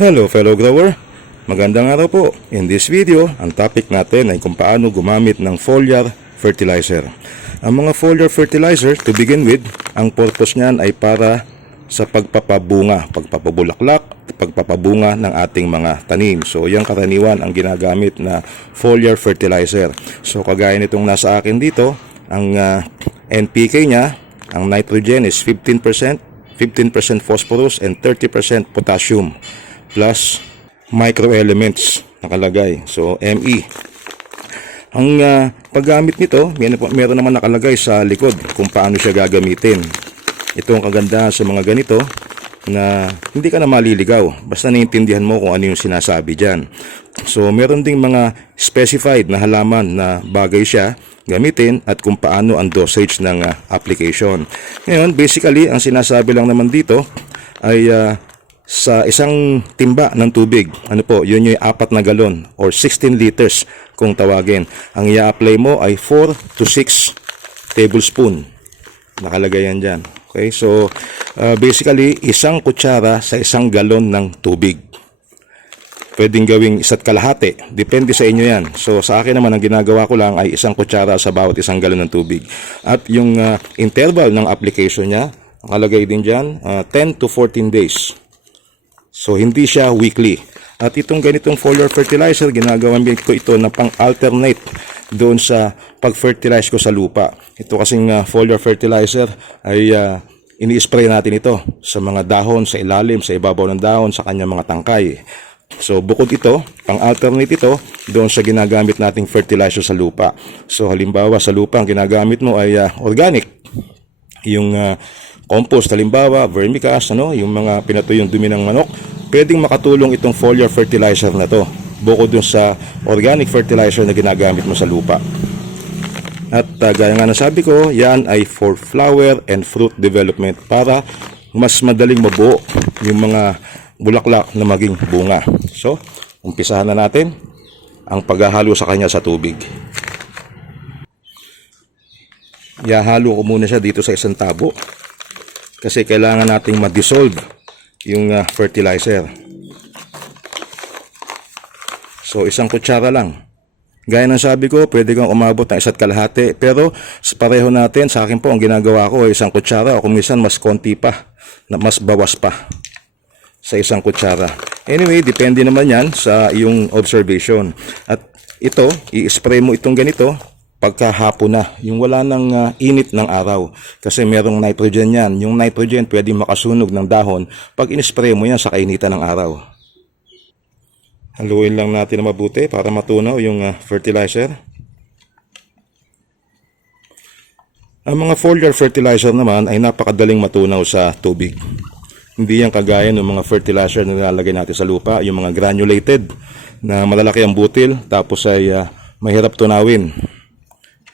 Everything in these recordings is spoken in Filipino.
Hello fellow grower, magandang araw po. In this video, ang topic natin ay kung paano gumamit ng foliar fertilizer. Ang mga foliar fertilizer, to begin with, ang purpose niyan ay para sa pagpapabunga, pagpapabulaklak, pagpapabunga ng ating mga tanim. So, yan karaniwan ang ginagamit na foliar fertilizer. So, kagaya nitong nasa akin dito, ang ah, NPK niya, ang nitrogen is 15%, 15% phosphorus and 30% potassium plus microelements nakalagay. So ME. Ang ah, paggamit nito, meron, naman nakalagay sa likod kung paano siya gagamitin. Ito ang kagandahan sa mga ganito na hindi ka na maliligaw. Basta naiintindihan mo kung ano yung sinasabi dyan. So meron ding mga specified na halaman na bagay siya gamitin at kung paano ang dosage ng ah, application. Ngayon, basically, ang sinasabi lang naman dito ay ah, sa isang timba ng tubig, ano po, yun yung apat na galon or 16 liters kung tawagin. Ang i-apply mo ay 4 to 6 tablespoon. Nakalagay yan dyan. Okay, so uh, basically, isang kutsara sa isang galon ng tubig. Pwedeng gawing isa't kalahati. Depende sa inyo yan. So sa akin naman, ang ginagawa ko lang ay isang kutsara sa bawat isang galon ng tubig. At yung uh, interval ng application niya, nakalagay din dyan, uh, 10 to 14 days. So hindi siya weekly. At itong ganitong foliar fertilizer, ginagawa ko ito na pang-alternate doon sa pag-fertilize ko sa lupa. Ito kasing uh, foliar fertilizer ay uh, ini-spray natin ito sa mga dahon, sa ilalim, sa ibabaw ng dahon, sa kanyang mga tangkay. So bukod ito, pang-alternate ito doon sa ginagamit nating fertilizer sa lupa. So halimbawa sa lupa ang ginagamit mo ay uh, organic yung ah, compost halimbawa, vermicast, ano, yung mga pinatuyong dumi ng manok, pwedeng makatulong itong foliar fertilizer na to bukod dun sa organic fertilizer na ginagamit mo sa lupa. At ah, gaya nga nasabi ko, yan ay for flower and fruit development para mas madaling mabuo yung mga bulaklak na maging bunga. So, umpisahan na natin ang paghahalo sa kanya sa tubig. Ihahalo ko muna siya dito sa isang tabo. Kasi kailangan nating ma-dissolve yung ah, fertilizer. So isang kutsara lang. Gaya ng sabi ko, pwede kang umabot ng isa't kalahati. Pero sa pareho natin, sa akin po, ang ginagawa ko ay isang kutsara o kung minsan mas konti pa, na mas bawas pa sa isang kutsara. Anyway, depende naman yan sa iyong observation. At ito, i-spray mo itong ganito pagkahapon na, yung wala ng ah, init ng araw. Kasi merong nitrogen yan. Yung nitrogen pwede makasunog ng dahon pag in-spray mo yan sa kainitan ng araw. Haluin lang natin na mabuti para matunaw yung ah, fertilizer. Ang mga foliar fertilizer naman ay napakadaling matunaw sa tubig. Hindi yan kagaya ng mga fertilizer na nilalagay natin sa lupa, yung mga granulated na malalaki ang butil tapos ay ah, mahirap tunawin.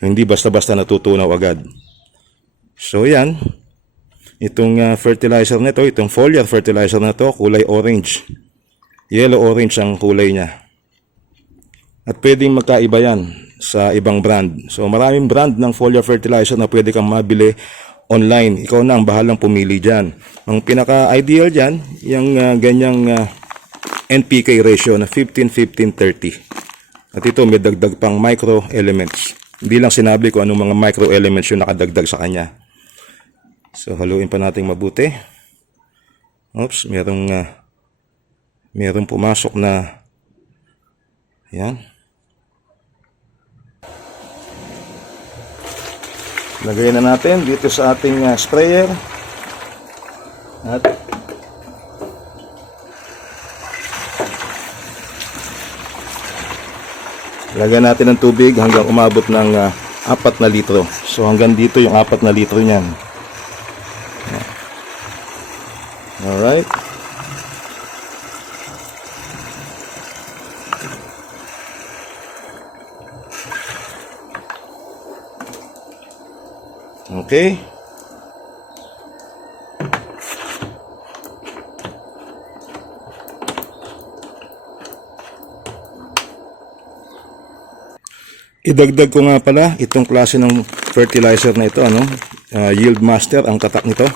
Hindi basta-basta natutunaw agad. So yan, itong ah, fertilizer na ito, itong foliar fertilizer na ito, kulay orange. Yellow-orange ang kulay niya. At pwedeng magkaiba yan sa ibang brand. So maraming brand ng foliar fertilizer na pwede kang mabili online. Ikaw na ang bahalang pumili dyan. Ang pinaka-ideal dyan, yung ah, ganyang ah, NPK ratio na 15-15-30. At ito may dagdag pang micro elements. Hindi lang sinabi ko anong mga micro elements yung nakadagdag sa kanya. So haluin pa natin mabuti. Oops, merong ah, merong pumasok na yan. Lagay na natin dito sa ating ah, sprayer. At Lagyan natin ng tubig hanggang umabot ng ah, 4 na litro. So hanggang dito yung 4 na litro niyan. Alright. Okay. Idagdag ko nga pala itong klase ng fertilizer na ito, ano? Ah, Yield Master ang tatak nito.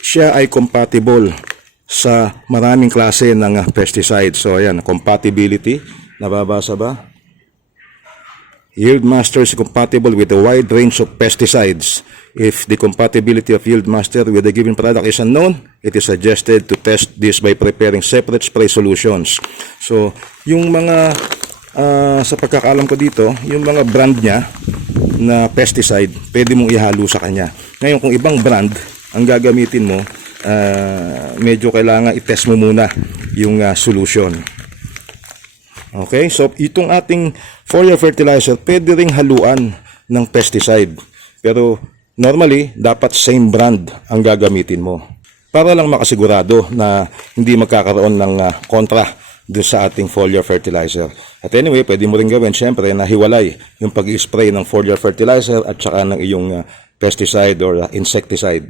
Siya ay compatible sa maraming klase ng pesticides. So ayan, compatibility, nababasa ba? Yieldmaster is compatible with a wide range of pesticides. If the compatibility of Yieldmaster with a given product is unknown, it is suggested to test this by preparing separate spray solutions. So, yung mga, ah, sa pagkakaalam ko dito, yung mga brand niya na pesticide, pwede mong ihalo sa kanya. Ngayon, kung ibang brand ang gagamitin mo, ah, medyo kailangan i-test mo muna yung ah, solution. Okay, so itong ating foliar fertilizer, pwede ring haluan ng pesticide. Pero normally, dapat same brand ang gagamitin mo. Para lang makasigurado na hindi magkakaroon ng ah, kontra dun sa ating foliar fertilizer. At anyway, pwede mo rin gawin syempre na hiwalay yung pag-spray ng foliar fertilizer at saka ng iyong ah, pesticide or ah, insecticide.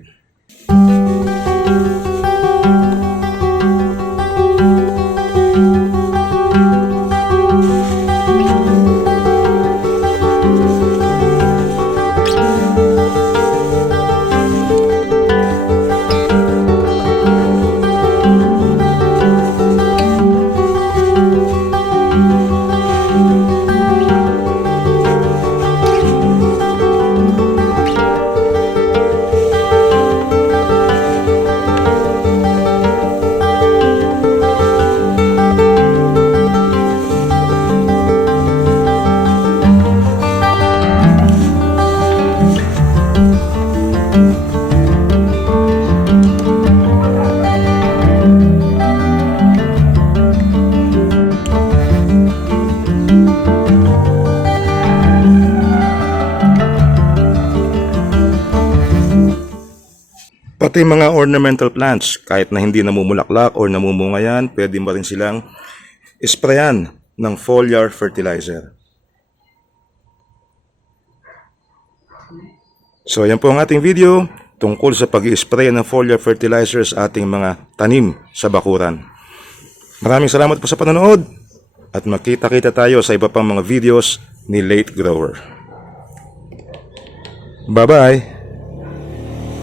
Pati mga ornamental plants, kahit na hindi namumulaklak or namumunga yan, pwede mo rin silang sprayan ng foliar fertilizer. So yan po ang ating video tungkol sa pag spray ng foliar fertilizer sa ating mga tanim sa bakuran. Maraming salamat po sa panonood at makita-kita tayo sa iba pang mga videos ni Late Grower. Bye-bye!